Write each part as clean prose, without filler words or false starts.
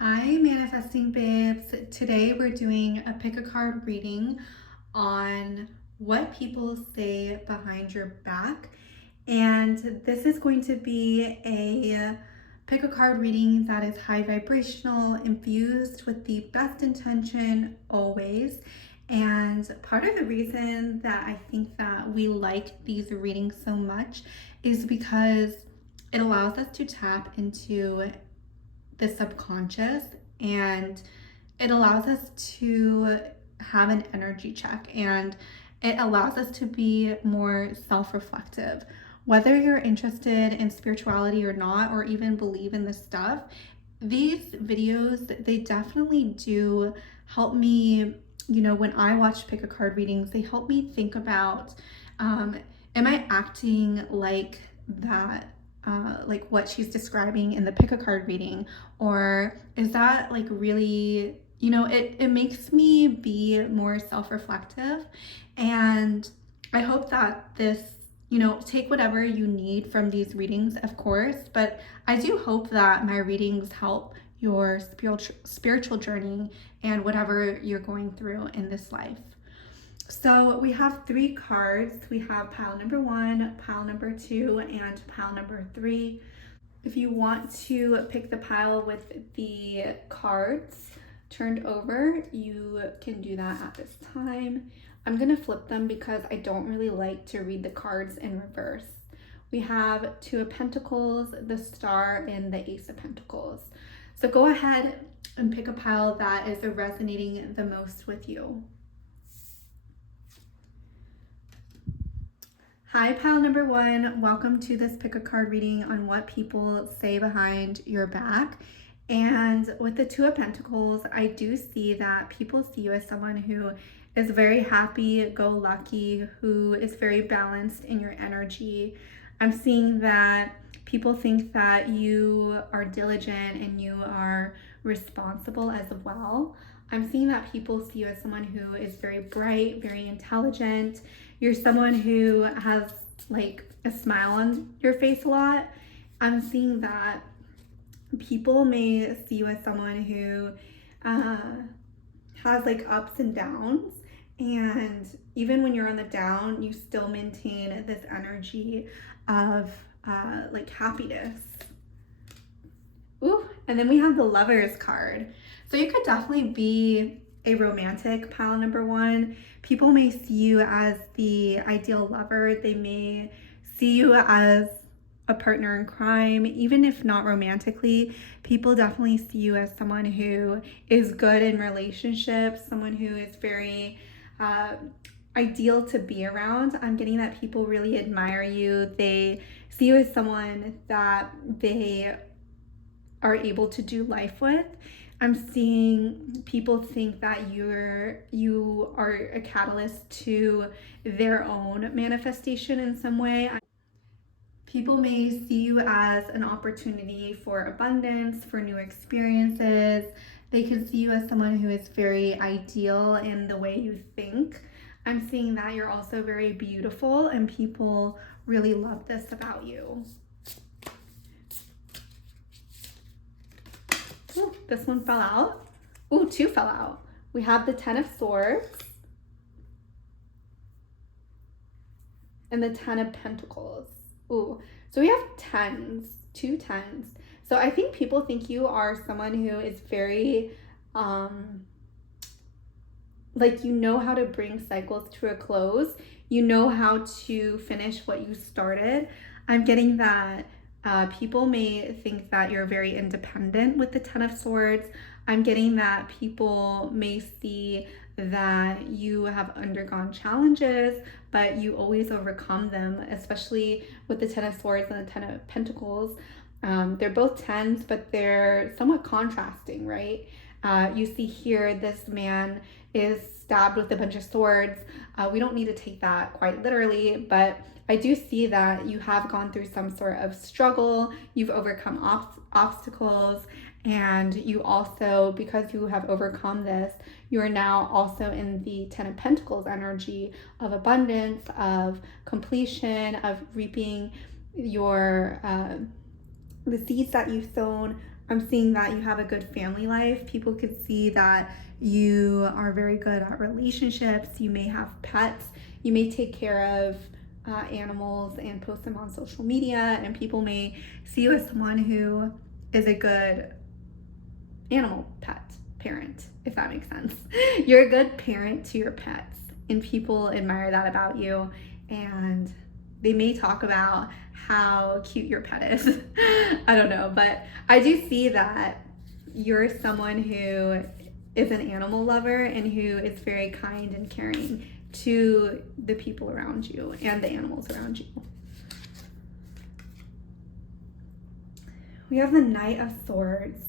Hi, manifesting babes. Today we're doing a pick a card reading on what people say behind your back. And this is going to be a pick a card reading that is high vibrational, infused with the best intention always. And part of the reason that I think that we like these readings so much is because it allows us to tap into the subconscious, and it allows us to have an energy check, and it allows us to be more self-reflective. Whether you're interested in spirituality or not, or even believe in this stuff, these videos, they definitely do help me. When I watch pick a card readings, they help me think about, am I acting like that, like what she's describing in the pick a card reading, or is that like really, it makes me be more self-reflective. And I hope that this, take whatever you need from these readings, of course, but I do hope that my readings help your spiritual journey and whatever you're going through in this life. So we have three cards. We have pile number 1, pile number 2, and pile number 3. If you want to pick the pile with the cards turned over, you can do that at this time. I'm going to flip them because I don't really like to read the cards in reverse. We have 2 of Pentacles, the Star, and the Ace of Pentacles. So go ahead and pick a pile that is resonating the most with you. Hi, pile number 1. Welcome to this pick a card reading on what people say behind your back. And with the 2 of Pentacles, I do see that people see you as someone who is very happy, go lucky, who is very balanced in your energy. I'm seeing that people think that you are diligent and you are responsible as well. I'm seeing that people see you as someone who is very bright, very intelligent. You're someone who has like a smile on your face a lot. I'm seeing that people may see you as someone who has like ups and downs, and even when you're on the down, you still maintain this energy of like happiness. Ooh, and then we have the Lovers card. So you could definitely be a romantic, pile number 1. People may see you as the ideal lover. They may see you as a partner in crime, even if not romantically. People definitely see you as someone who is good in relationships, someone who is very ideal to be around. I'm getting that people really admire you. They see you as someone that they are able to do life with. I'm seeing people think that you are a catalyst to their own manifestation in some way. People may see you as an opportunity for abundance, for new experiences. They can see you as someone who is very ideal in the way you think. I'm seeing that you're also very beautiful, and people really love this about you. Ooh, this one fell out. Ooh, 2 fell out. We have the 10 of Swords and the 10 of Pentacles. Ooh, so we have 10s, 2 10s. So I think people think you are someone who is very, like, you know how to bring cycles to a close. You know how to finish what you started. I'm getting that people may think that you're very independent with the 10 of Swords. I'm getting that people may see that you have undergone challenges, but you always overcome them, especially with the 10 of Swords and the 10 of Pentacles. They're both 10s, but they're somewhat contrasting, right? You see here, this man is stabbed with a bunch of swords. We don't need to take that quite literally, but I do see that you have gone through some sort of struggle. You've overcome obstacles, and you also, because you have overcome this, you are now also in the 10 of Pentacles energy of abundance, of completion, of reaping your the seeds that you've sown, I'm seeing that you have a good family life. People could see that you are very good at relationships. You may have pets. You may take care of animals and post them on social media, and people may see you as someone who is a good animal pet parent, if that makes sense. You're a good parent to your pets, and people admire that about you, and they may talk about how cute your pet is. I don't know, but I do see that you're someone who is an animal lover and who is very kind and caring to the people around you and the animals around you. We have the Knight of Swords.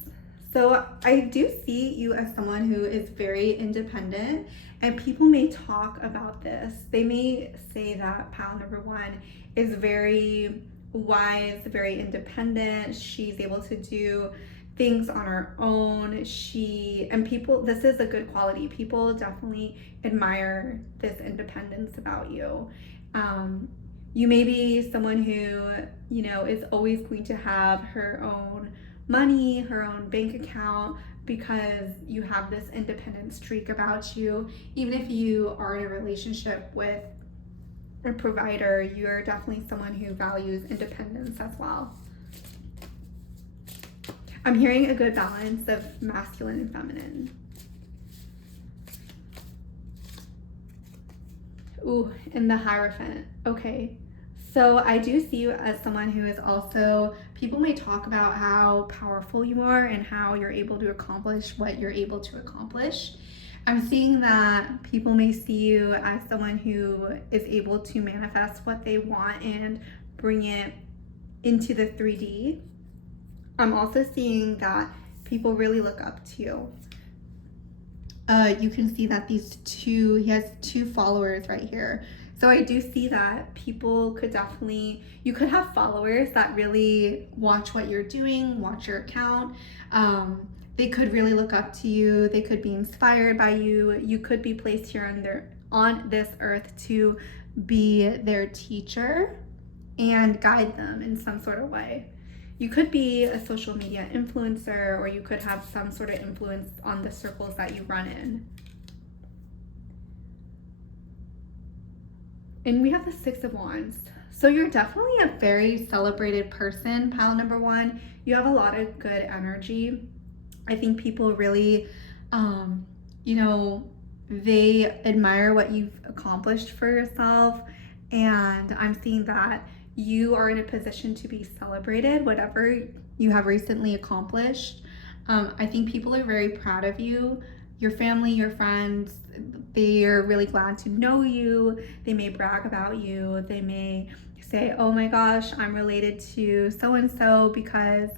So I do see you as someone who is very independent, and people may talk about this. They may say that pile number one is very wise, very independent. She's able to do things on her own. And people, this is a good quality. People definitely admire this independence about you. You may be someone who, is always going to have her own money, her own bank account, because you have this independent streak about you. Even if you are in a relationship with a provider, you're definitely someone who values independence as well. I'm hearing a good balance of masculine and feminine. Ooh, and the Hierophant. Okay. So I do see you as someone who is also, people may talk about how powerful you are and how you're able to accomplish what you're able to accomplish. I'm seeing that people may see you as someone who is able to manifest what they want and bring it into the 3D. I'm also seeing that people really look up to you. You can see that he has 2 followers right here. So I do see that people could definitely, you could have followers that really watch what you're doing, watch your account. They could really look up to you. They could be inspired by you. You could be placed here on this earth to be their teacher and guide them in some sort of way. You could be a social media influencer, or you could have some sort of influence on the circles that you run in. And we have the 6 of Wands. So you're definitely a very celebrated person, pile number one. You have a lot of good energy. I think people really, they admire what you've accomplished for yourself. And I'm seeing that you are in a position to be celebrated, whatever you have recently accomplished. I think people are very proud of you. Your family, your friends, they are really glad to know you. They may brag about you. They may say, oh my gosh, I'm related to so-and-so because,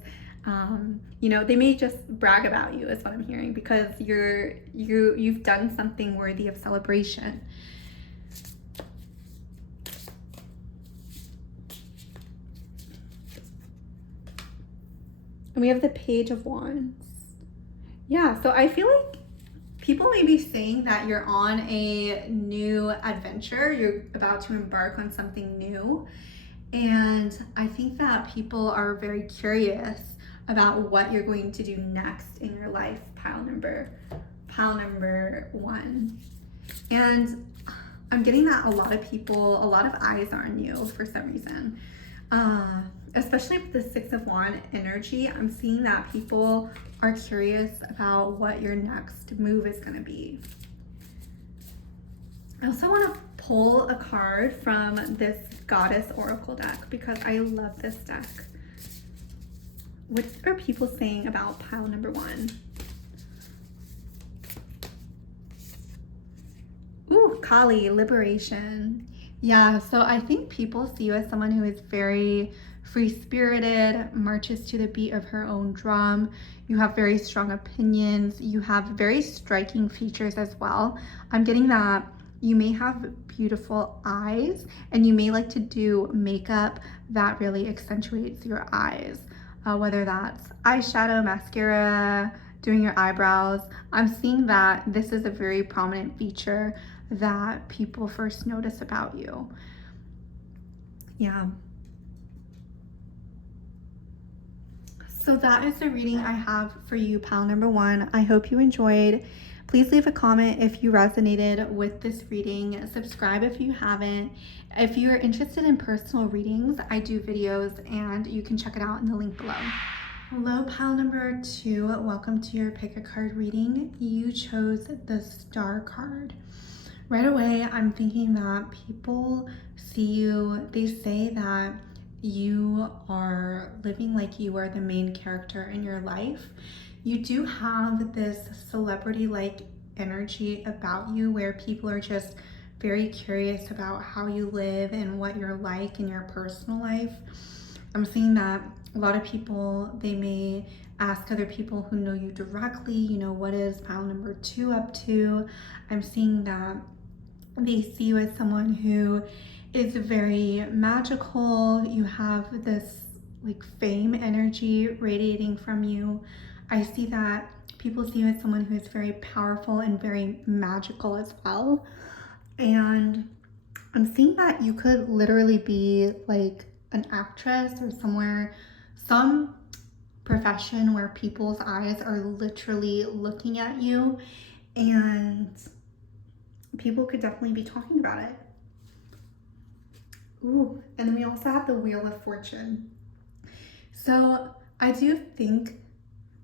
they may just brag about you is what I'm hearing, because you've done something worthy of celebration. And we have the Page of Wands. Yeah, so I feel like people may be saying that you're on a new adventure. You're about to embark on something new. And I think that people are very curious about what you're going to do next in your life, pile number one. And I'm getting that a lot of eyes are on you for some reason. Especially with the 6 of Wands energy, I'm seeing that people are curious about what your next move is going to be. I also want to pull a card from this Goddess Oracle deck because I love this deck. What are people saying about pile number one? Ooh, Kali, liberation. Yeah, so I think people see you as someone who is very free-spirited, marches to the beat of her own drum. You have very strong opinions. You have very striking features as well. I'm getting that you may have beautiful eyes, and you may like to do makeup that really accentuates your eyes, whether that's eyeshadow, mascara, doing your eyebrows. I'm seeing that this is a very prominent feature that people first notice about you. Yeah. So that is the reading I have for you, pal number one. I hope you enjoyed. Please leave a comment if you resonated with this reading. Subscribe if you haven't. If you're interested in personal readings, I do videos and you can check it out in the link below. Hello, pile number two. Welcome to your pick a card reading. You chose the Star card. Right away, I'm thinking that people see you, they say that you are living like you are the main character in your life. You do have this celebrity-like energy about you where people are just very curious about how you live and what you're like in your personal life. I'm seeing that a lot of people, they may ask other people who know you directly, what is pile number two up to? I'm seeing that they see you as someone who is very magical. You have this like fame energy radiating from you. I see that people see you as someone who is very powerful and very magical as well. And I'm seeing that you could literally be like an actress or some profession where people's eyes are literally looking at you, and people could definitely be talking about it. Ooh, and then we also have the Wheel of Fortune. So I do think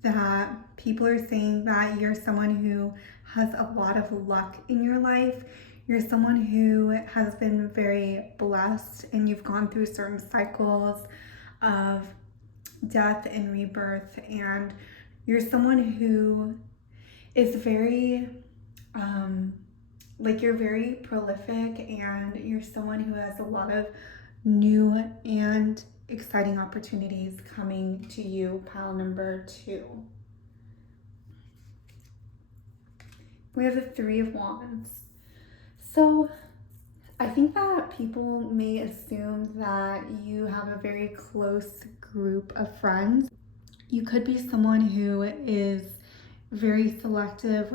that people are saying that you're someone who has a lot of luck in your life. You're someone who has been very blessed and you've gone through certain cycles of death and rebirth, and you're someone who is very you're very prolific, and you're someone who has a lot of new and exciting opportunities coming to you, pile number two. We have the Three of Wands. So I think that people may assume that you have a very close group of friends. You could be someone who is very selective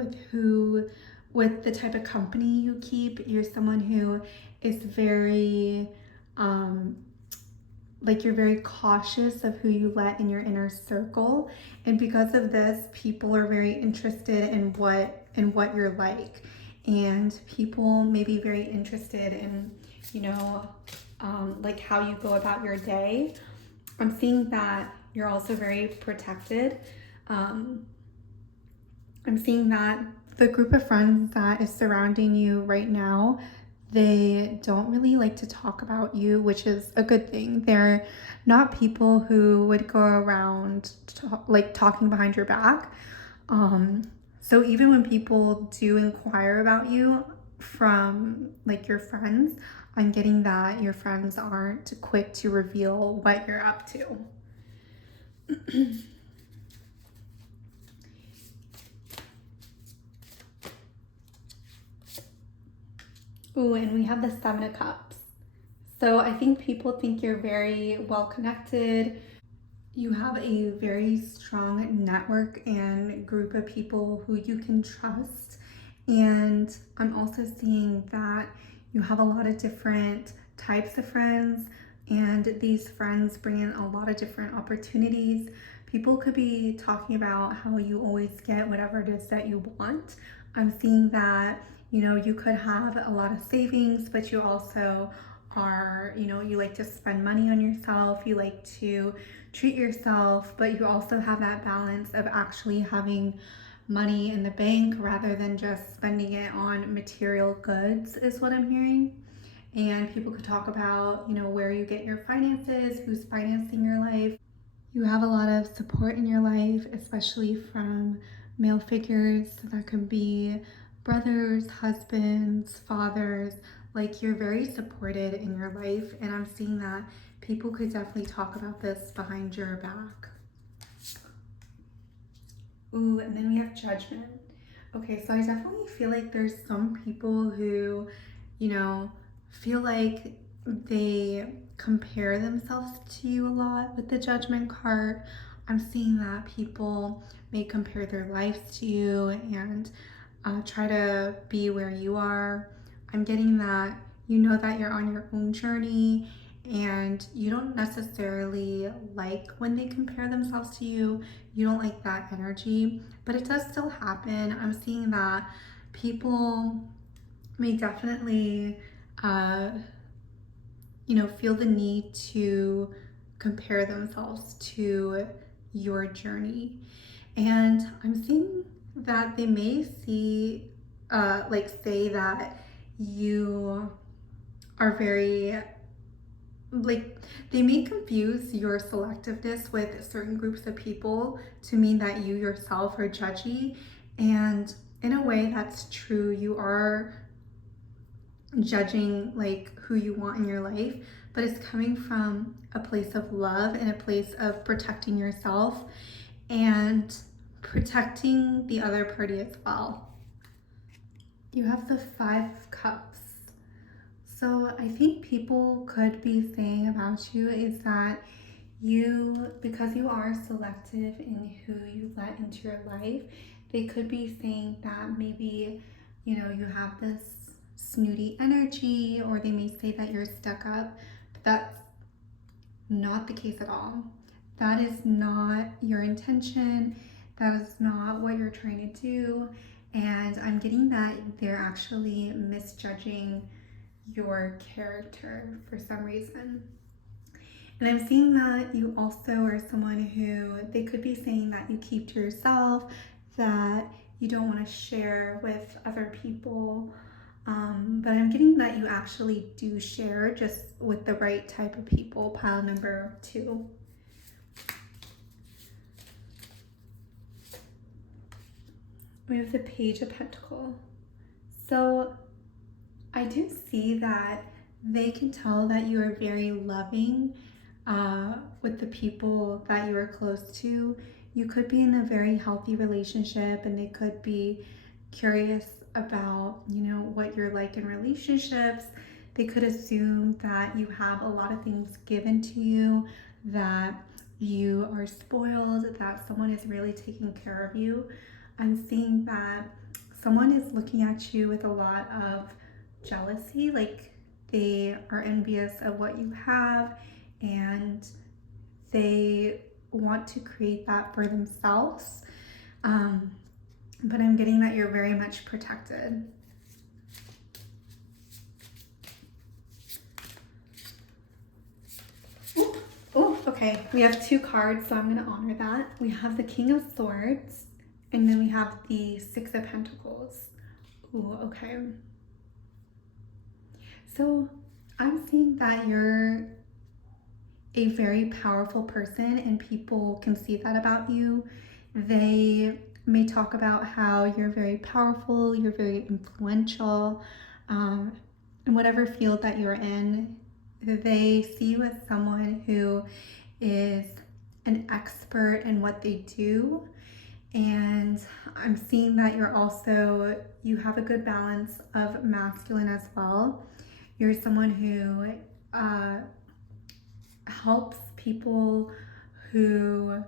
with the type of company you keep. You're someone who is very you're very cautious of who you let in your inner circle, and because of this, people are very interested in what you're like, and people may be very interested in how you go about your day. I'm seeing that you're also very protected. I'm seeing that the group of friends that is surrounding you right now, they don't really like to talk about you, which is a good thing. They're not people who would go around talking behind your back. So even when people do inquire about you from your friends, I'm getting that your friends aren't quick to reveal what you're up to. Ooh, and we have the Seven of Cups. So I think people think you're very well connected. You have a very strong network and group of people who you can trust. And I'm also seeing that you have a lot of different types of friends, and these friends bring in a lot of different opportunities. People could be talking about how you always get whatever it is that you want. I'm seeing that, you could have a lot of savings, but you also are, you like to spend money on yourself, you like to treat yourself, but you also have that balance of actually having money in the bank rather than just spending it on material goods, is what I'm hearing. And people could talk about, where you get your finances, who's financing your life. You have a lot of support in your life, especially from male figures. That could be brothers, husbands, fathers. You're very supported in your life, and I'm seeing that people could definitely talk about this behind your back. Ooh, and then we have Judgment. Okay, so I definitely feel like there's some people who, feel like they compare themselves to you a lot with the Judgment card. I'm seeing that people may compare their lives to you and try to be where you are. I'm getting that that you're on your own journey, and you don't necessarily like when they compare themselves to you. You don't like that energy, but it does still happen. I'm seeing that people may definitely, uh, feel the need to compare themselves to your journey. And I'm seeing that they may say that you are very, like, they may confuse your selectiveness with certain groups of people to mean that you yourself are judgy. And in a way, that's true. You are judging like who you want in your life, but it's coming from a place of love and a place of protecting yourself and protecting the other party as well. You have the 5 cups. So I think people could be saying about you is that because you are selective in who you let into your life, they could be saying that maybe, you have this snooty energy, or they may say that you're stuck up. But that's not the case at all. That is not your intention. That is not what you're trying to do. And I'm getting that they're actually misjudging your character for some reason. And I'm seeing that you also are someone who they could be saying that you keep to yourself, that you don't want to share with other people. But I'm getting that you actually do share, just with the right type of people. Pile number 2. We have the Page of Pentacles. So I do see that they can tell that you are very loving with the people that you are close to. You could be in a very healthy relationship, and they could be curious about, what you're like in relationships. They could assume that you have a lot of things given to you, that you are spoiled, that someone is really taking care of you. I'm seeing that someone is looking at you with a lot of jealousy, like they are envious of what you have, and they want to create that for themselves. But I'm getting that you're very much protected. Oh, okay. We have 2 cards, so I'm going to honor that. We have the King of Swords, and then we have the 6 of Pentacles. Ooh, okay. So I'm seeing that you're a very powerful person, and people can see that about you. They may talk about how you're very powerful, you're very influential, in whatever field that you're in. They see you as someone who is an expert in what they do. And I'm seeing that you have a good balance of masculine as well. You're someone who helps people who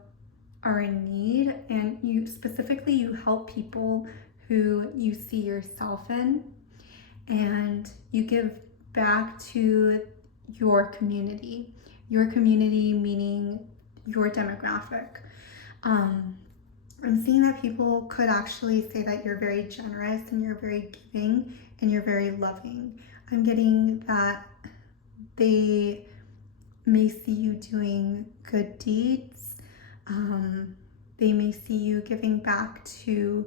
are in need, and you help people who you see yourself in, and you give back to your community meaning your demographic. I'm seeing that people could actually say that you're very generous, and you're very giving, and you're very loving. I'm getting that they may see you doing good deeds. They may see you giving back to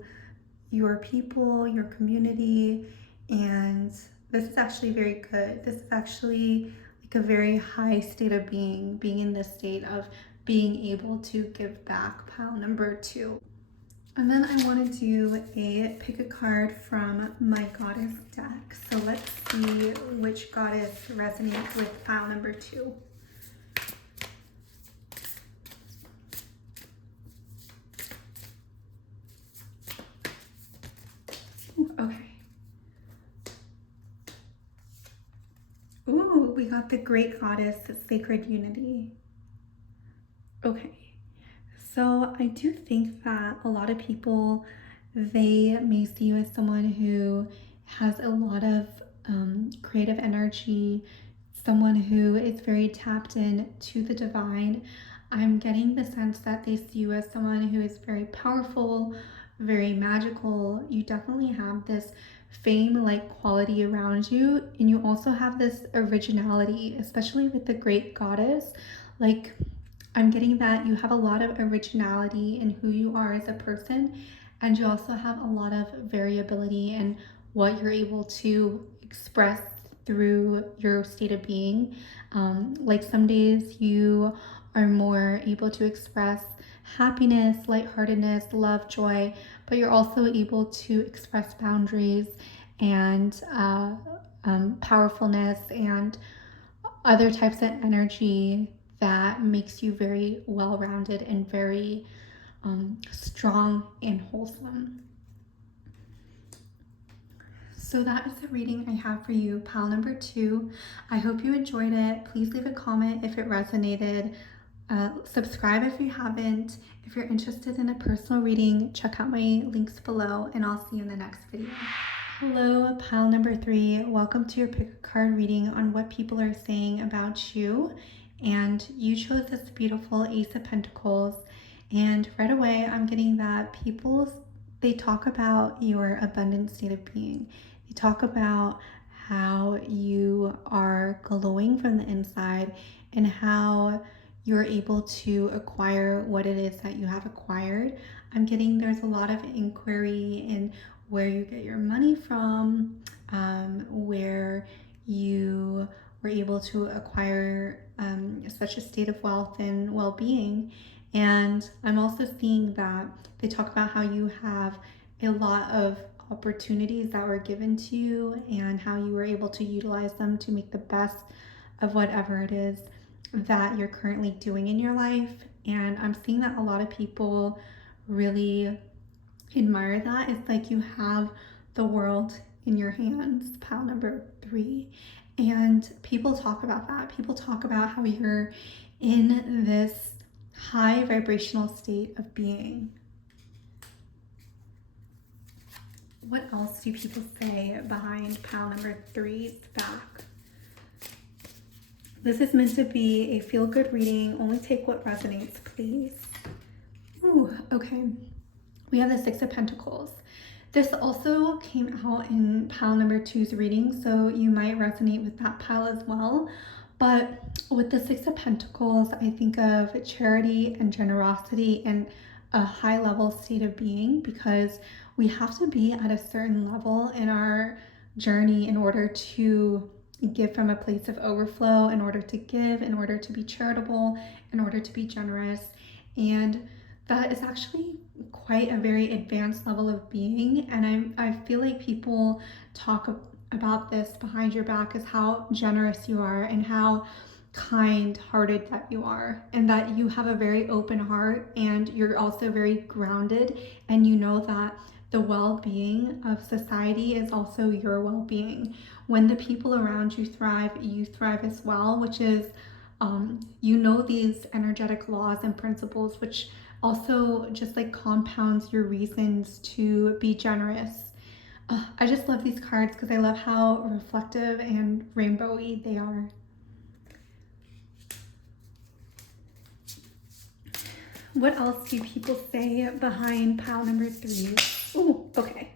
your people, your community, and this is actually very good. This is actually like a very high state of being in the state of being able to give back. Pile number 2. And then I want to do pick a card from my goddess deck. So let's see which goddess resonates with pile number 2. Okay. Ooh, we got the Great Goddess, Sacred Unity. Okay. So I do think that a lot of people, they may see you as someone who has a lot of creative energy, someone who is very tapped in to the divine. I'm getting the sense that they see you as someone who is very powerful, very magical. You definitely have this fame-like quality around you, and you also have this originality, especially with the great goddess. Like, I'm getting that you have a lot of originality in who you are as a person, and you also have a lot of variability in what you're able to express through your state of being. Like some days you are more able to express happiness, lightheartedness, love, joy, but you're also able to express boundaries and powerfulness and other types of energy that makes you very well-rounded and very strong and wholesome. So that is the reading I have for you, pile number 2. I hope you enjoyed it. Please leave a comment if it resonated. Subscribe if you haven't. If you're interested in a personal reading, check out my links below, and I'll see you in the next video. Hello, pile number 3. Welcome to your pick a card reading on what people are saying about you. And you chose this beautiful Ace of Pentacles. And right away, I'm getting that they talk about your abundant state of being. They talk about how you are glowing from the inside and how you're able to acquire what it is that you have acquired. I'm getting there's a lot of inquiry in where you get your money from, where you were able to acquire such a state of wealth and well-being. And I'm also seeing that they talk about how you have a lot of opportunities that were given to you and how you were able to utilize them to make the best of whatever it is that you're currently doing in your life. And I'm seeing that a lot of people really admire that. It's like you have the world in your hands, pile number 3. And people talk about that. People talk about how you're in this high vibrational state of being. What else do people say behind pile number 3's back? This is meant to be a feel-good reading. Only take what resonates, please. Ooh, okay. We have the 6 of Pentacles. This also came out in pile number 2's reading, so you might resonate with that pile as well. But with the 6 of Pentacles, I think of charity and generosity and a high level state of being, because we have to be at a certain level in our journey in order to give from a place of overflow, in order to give, in order to be charitable, in order to be generous. And that is actually quite a very advanced level of being. And I feel like people talk about this behind your back as how generous you are and how kind-hearted that you are, and that you have a very open heart, and you're also very grounded, and you know that the well-being of society is also your well-being. When the people around you thrive, you thrive as well, which is you know these energetic laws and principles, which also just like compounds your reasons to be generous. I just love these cards because I love how reflective and rainbowy they are. What else do people say behind pile number 3? Ooh, okay.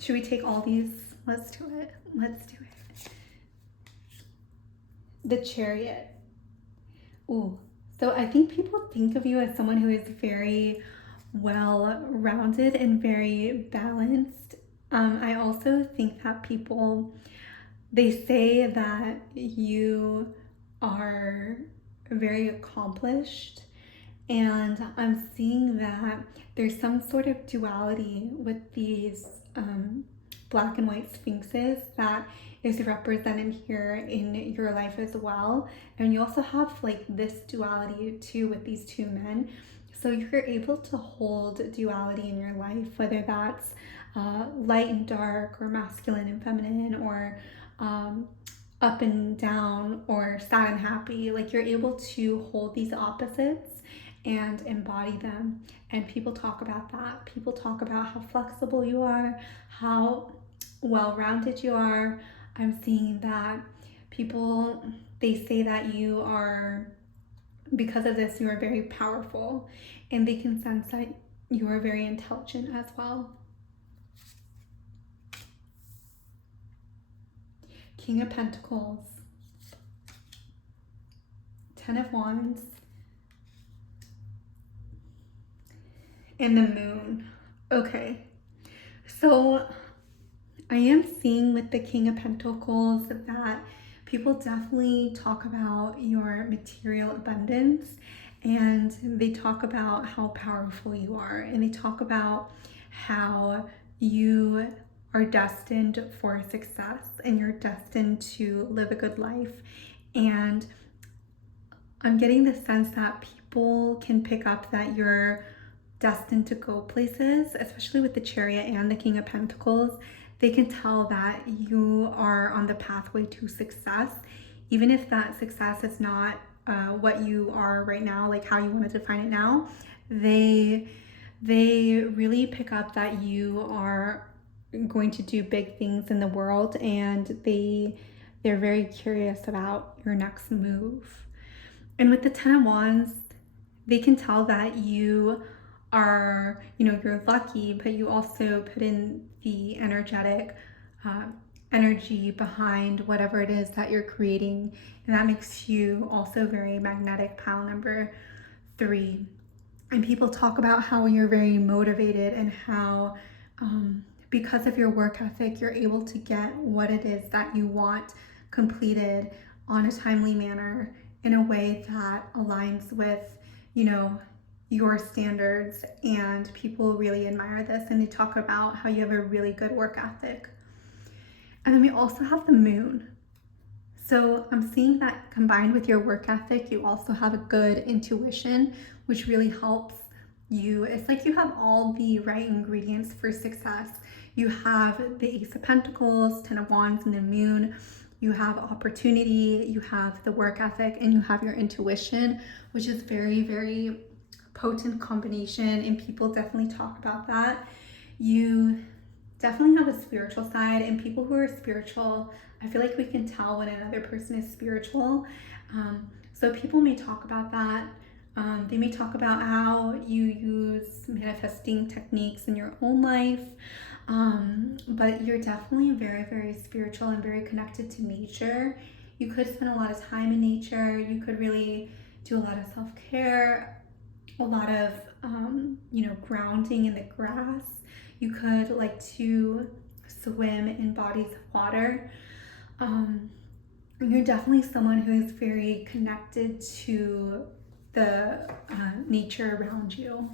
Should we take all these? Let's do it. Let's do it. The Chariot. Ooh. So I think people think of you as someone who is very well-rounded and very balanced. I also think that they say that you are very accomplished, and I'm seeing that there's some sort of duality with these black and white sphinxes that is represented here in your life as well. And you also have like this duality too with these 2 men. So you're able to hold duality in your life, whether that's light and dark, or masculine and feminine, or up and down, or sad and happy. Like you're able to hold these opposites and embody them. And people talk about that. People talk about how flexible you are, how well-rounded you are. I'm seeing that People, they say that you are, because of this, you are very powerful, and they can sense that you are very intelligent as well. King of Pentacles, Ten of Wands, and the Moon. Okay, so I am seeing with the King of Pentacles that people definitely talk about your material abundance, and they talk about how powerful you are, and they talk about how you are destined for success and you're destined to live a good life. And I'm getting the sense that people can pick up that you're destined to go places, especially with the Chariot and the King of Pentacles. They can tell that you are on the pathway to success, even if that success is not what you are right now, like how you want to define it now. They really pick up that you are going to do big things in the world, and they're very curious about your next move. And with the Ten of Wands, they can tell that you are, you're lucky, but you also put in the energetic energy behind whatever it is that you're creating. And that makes you also very magnetic, pile number 3. And people talk about how you're very motivated and how because of your work ethic, you're able to get what it is that you want completed on a timely manner in a way that aligns with, your standards. And people really admire this, and they talk about how you have a really good work ethic. And then we also have the Moon. So I'm seeing that combined with your work ethic, you also have a good intuition, which really helps you. It's like you have all the right ingredients for success. You have the Ace of Pentacles, Ten of Wands, and the Moon. You have opportunity, you have the work ethic, and you have your intuition, which is very, very potent combination, and people definitely talk about that. You definitely have a spiritual side, and people who are spiritual, I feel like we can tell when another person is spiritual. So people may talk about that. They may talk about how you use manifesting techniques in your own life. But you're definitely very, very spiritual and very connected to nature. You could spend a lot of time in nature. You could really do a lot of self-care, a lot of, grounding in the grass. You could like to swim in bodies of water. You're definitely someone who is very connected to the nature around you.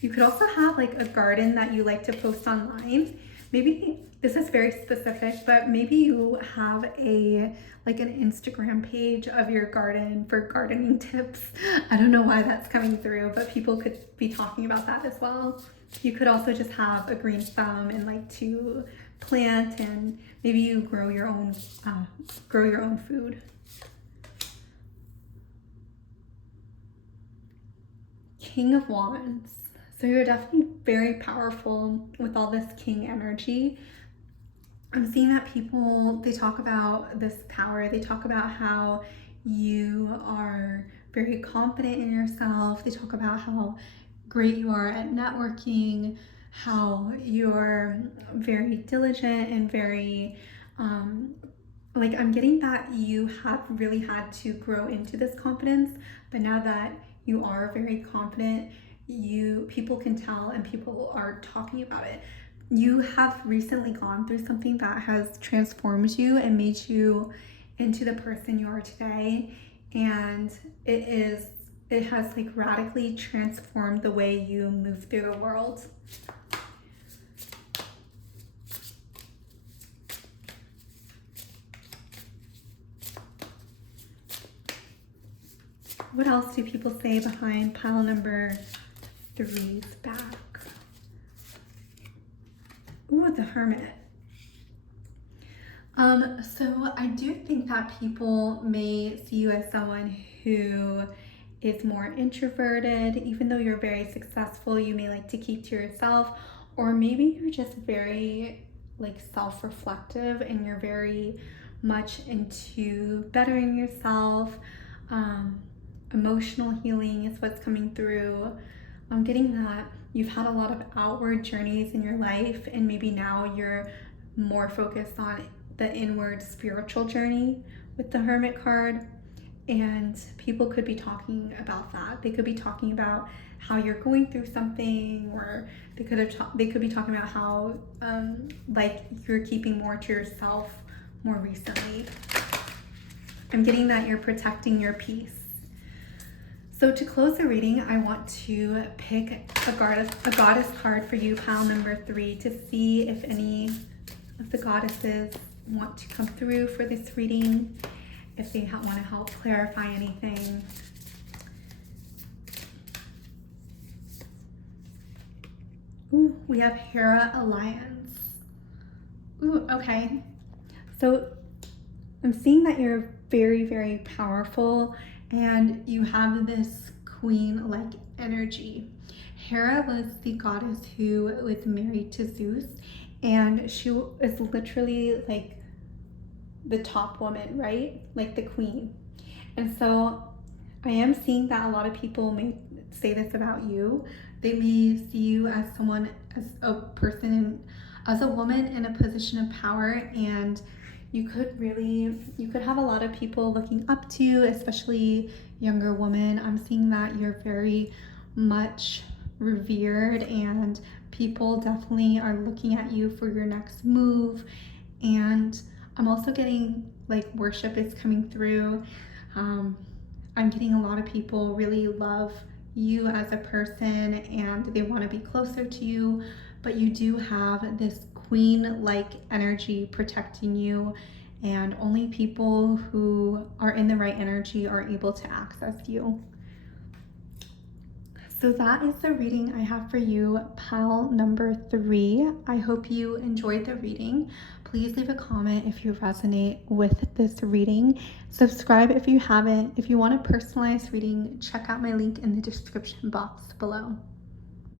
You could also have like a garden that you like to post online. Maybe this is very specific, but maybe you have an Instagram page of your garden for gardening tips. I don't know why that's coming through, but people could be talking about that as well. You could also just have a green thumb and like to plant, and maybe you grow your own food. King of Wands. So you're definitely very powerful with all this king energy. I'm seeing that people, they talk about this power. They talk about how you are very confident in yourself. They talk about how great you are at networking, how you're very diligent and very, I'm getting that you have really had to grow into this confidence, but now that you are very confident, people can tell and people are talking about it. You have recently gone through something that has transformed you and made you into the person you are today, and it has like radically transformed the way you move through the world. What else do people say behind pile number 3's back? Ooh, the Hermit. So I do think that people may see you as someone who is more introverted. Even though you're very successful, you may like to keep to yourself, or maybe you're just very like self-reflective and you're very much into bettering yourself. Emotional healing is what's coming through. I'm getting that you've had a lot of outward journeys in your life, and maybe now you're more focused on the inward spiritual journey with the Hermit card. And people could be talking about that. They could be talking about how you're going through something, or they could be talking about how like you're keeping more to yourself more recently. I'm getting that you're protecting your peace. So to close the reading, I want to pick a goddess card for you, pile number 3, to see if any of the goddesses want to come through for this reading, if they want to help clarify anything. Ooh, we have Hera Alliance. Ooh, okay. So I'm seeing that you're very, very powerful, and you have this queen-like energy. Hera was the goddess who was married to Zeus, and she is literally like the top woman, right? Like the queen. And so I am seeing that a lot of people may say this about you. They may see you as someone, as a person, as a woman in a position of power, and you could have a lot of people looking up to you, especially younger women. I'm seeing that you're very much revered, and people definitely are looking at you for your next move. And I'm also getting like worship is coming through. I'm getting a lot of people really love you as a person, and they want to be closer to you, but you do have this queen-like energy protecting you, and only people who are in the right energy are able to access you. So that is the reading I have for you, pile number 3. I hope you enjoyed the reading. Please leave a comment if you resonate with this reading. Subscribe if you haven't. If you want a personalized reading, check out my link in the description box below.